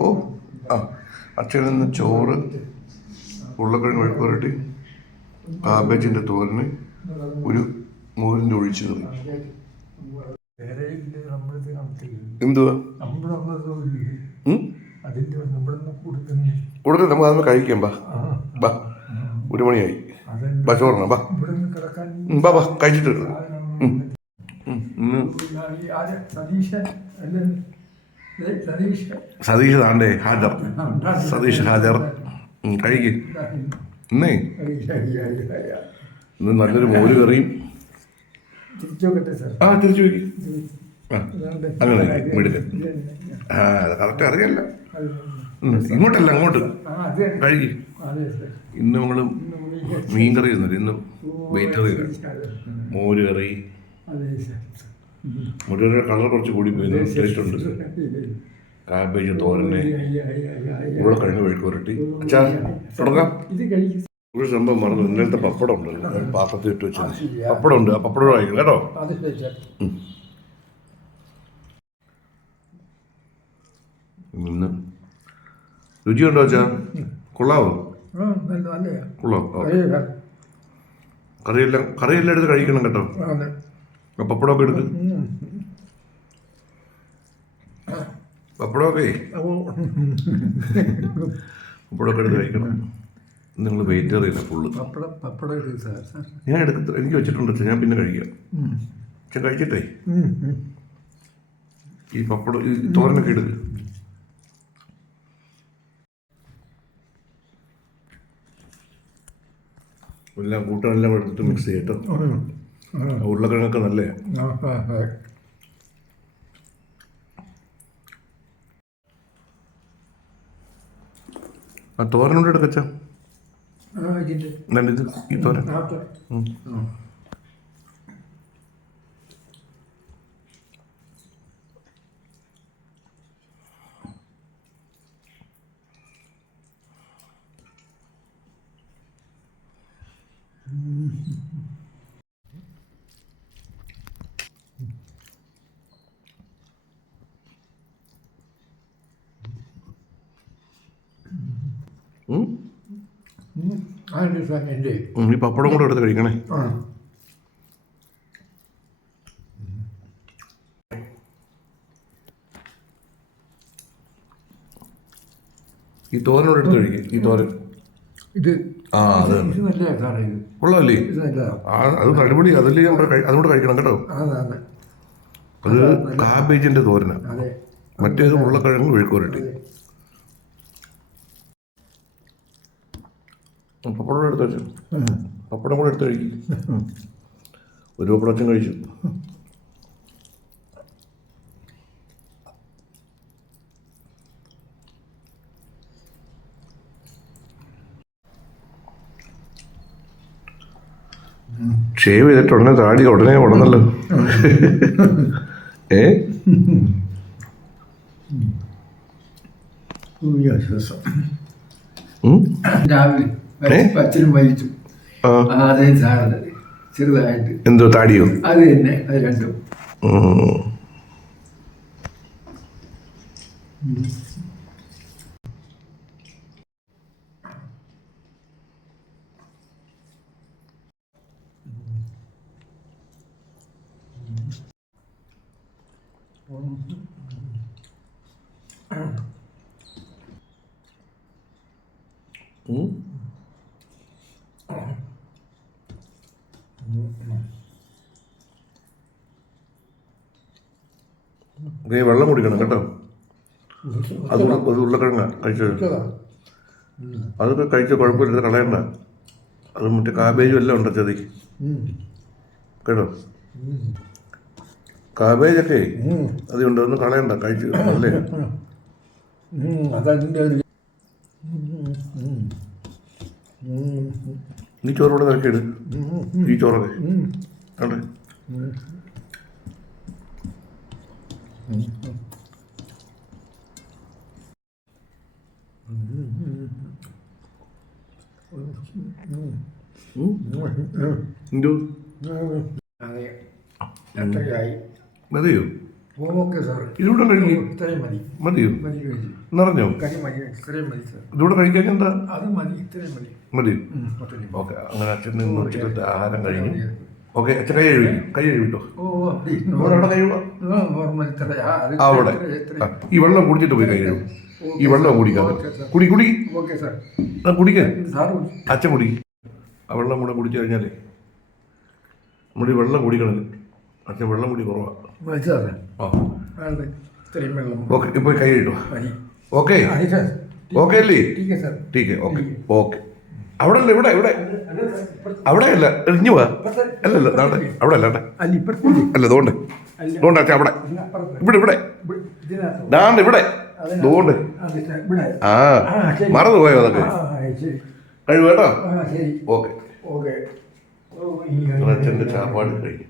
ഓ ആ അച്ഛനിൽ നിന്ന് ചോറ്, ഉരുളക്കിഴങ്ങ് മെഴുക്ക് പുരട്ടി, കാബേജിൻ്റെ തോരന്, ഒരു മോരിൻ്റെ ഒഴിച്ചു കറി. എന്തുവാ കൂടുതൽ നമുക്ക് അതൊന്ന് കഴിക്കാം. ബാ ബാ, 1 മണിയായി. ബാ ചോറിനാ, ബാ ബാ ബാ കഴിച്ചിട്ട്. സതീഷ് താണ്ടേ ഹാജർ, സതീഷ് ഹാജർ. കഴിക്ക്. ഇന്നേ ഇന്ന് നല്ലൊരു മോര് കറിയും. ആ തിരിച്ചു വയ്ക്കും. ആ അങ്ങനെ മെടുക്കൻ. ആ അത് കറക്റ്റ് അറിയാല്ല. ഇങ്ങോട്ടല്ല അങ്ങോട്ട് കഴിക്ക്. ഇന്ന് നമ്മൾ മീൻ കറി ഒന്നുമില്ല, ഇന്ന് വെജിറ്ററിയൻ. മോര് കറി, മോര് കറിയുടെ കളർ കുറച്ച് കൂടി പോയി, ടേസ്റ്റ് ഉണ്ട്. കാബേജ് തോരന്, ഉരുളക്കിഴങ്ങ് മെഴുക്ക് പുരട്ടി. അച്ഛാ തുടങ്ങാം. ഒരു സംഭവം മറന്നു, ഇന്നലത്തെ പപ്പടം ഉണ്ടല്ലോ പാത്രത്തിൽ ഇട്ട് വെച്ചത്. പപ്പടം ഉണ്ട്, ആ പപ്പടം കഴിക്കണം കേട്ടോ. ഇന്ന് രുചിയുണ്ടോ അച്ഛാ? കൊള്ളാവോ? കൊള്ളാം. കറിയെല്ലാം എടുത്ത് കഴിക്കണം കേട്ടോ. പപ്പടമൊക്കെ എടുക്ക്. പപ്പടമൊക്കെ എടുത്ത് കഴിക്കണം. നിങ്ങൾ വെയിറ്റ് അറിയില്ല ഫുള്ള്. ഞാൻ എനിക്ക് വെച്ചിട്ടുണ്ട്, ഞാൻ പിന്നെ കഴിക്കാം. പക്ഷെ കഴിച്ചിട്ടേ ഈ പപ്പടം, ഈ തോരനൊക്കെ എടുക്ക്. എല്ലാം കൂട്ടാനെല്ലാം എടുത്തിട്ട് മിക്സ് ചെയ്തിട്ടോ. ഉരുളക്കിഴങ്ങൊക്കെ നല്ലേ. ആ തോരനോട് എടുക്കച്ച. ഇത് ഈ തോരൻ ഈ പപ്പടം കൂടെ എടുത്ത് കഴിക്കണേ. ഈ തോരനോട് എടുത്ത് കഴിക്കും. ഈ തോരൻ ഇത് അത് കൊള്ളാമല്ലേ? അത് അടിപൊളി. അതല്ലേ അതുകൊണ്ട് കഴിക്കണം കേട്ടോ. അത് കാബേജിന്റെ തോരന, മറ്റേത് ഉരുളക്കിഴങ്ങ് മെഴുക്ക് പുരട്ടി. പപ്പടം എടുത്ത് വെച്ചു. പപ്പടം കൂടെ എടുത്ത് കഴിക്കും. ഒരു പപ്പടച്ചും കഴിച്ചു. ഷേവ് ചെയ്തിട്ട് ഉടനെ താടി ഉടനെ ഉടനല്ലോ. ചെറുതായിട്ട് എന്തോ താടിയോ? അത് തന്നെ, അത് രണ്ടും. വെള്ളം കുടിക്കണം കേട്ടോ. അത് ഉരുളക്കിഴങ്ങ കഴിച്ചത്, അതൊക്കെ കഴിച്ച കുഴപ്പമില്ല, കളയണ്ട. അത് മറ്റേ കാബേജും എല്ലാം ഉണ്ട് ചതി കേട്ടോ. കാബേജൊക്കെ അതുകൊണ്ട് ഒന്നും കളയണ്ട, കഴിച്ച് അല്ലേ. നീ ചോറോടെ നിറക്കിയിട്. ഈ ചോറൊക്കെ കണ്ടേ. എന്തോ മതിയോ? Okay sir. ഇതിലൂടെ കഴിക്കും. ഇത്രയും മതി. മതിയോ? മതി കഴിച്ചു. നിറഞ്ഞോ? കരി മതി. ഇത്രയും മതി സാർ. ഇതിലൂടെ കഴിക്കാൻ എന്താ? അത് മതി. ഇത്രയും മതി. മതി. മൊത്തത്തിൽ. ഓക്കെ, അങ്ങനെ അച്ഛൻ നിന്ന് ഉച്ചക്കത്തെ ആഹാരം കഴിഞ്ഞു. ഓക്കെ, അച്ഛൻ കൈ കഴുകി. കൈ കഴുകിട്ടോ. അവിടെ കഴിയുക. അവിടെ ഈ വെള്ളം കുടിച്ചിട്ട് പോയി കൈ കഴുകും. ഈ വെള്ളം കുടിക്കാതെ കുടി കുടി ഓക്കെ സാർ. കുടിക്കേ. സാർ അച്ഛൻ കുടി. ആ വെള്ളം കൂടെ കുടിച്ചു കഴിഞ്ഞാലേ നമ്മൾ ഈ വെള്ളം കുടിക്കണം. അച്ഛൻ വെള്ളം കുടി കുറവാണ്. സാറേ. ആ ഇത്രയും വെള്ളം. ഓക്കെ, ഇപ്പോൾ കൈ കഴിട്ടോ. മതി. ഓക്കെ ഓക്കെ അല്ലേ? ടീക്ക്. Okay okay. അവിടെ അല്ല, ഇവിടെ ഇവിടെ അവിടെ അല്ല, ഇഞ്ഞു വാ. അല്ലല്ല, നാട്ടെ അവിടെ അല്ല, അല്ല തോണ്ട് തോണ്ട അച്ഛൻ അവിടെ. ഇവിടെ ഇവിടെ ദാണ്ട് ഇവിടെ തോണ്ട്. ആ മറന്നുപോയോ അതൊക്കെ? കഴിവ് കേട്ടോ. ഓക്കെ. അച്ഛൻ്റെ ചാപ്പാട് കഴിഞ്ഞു.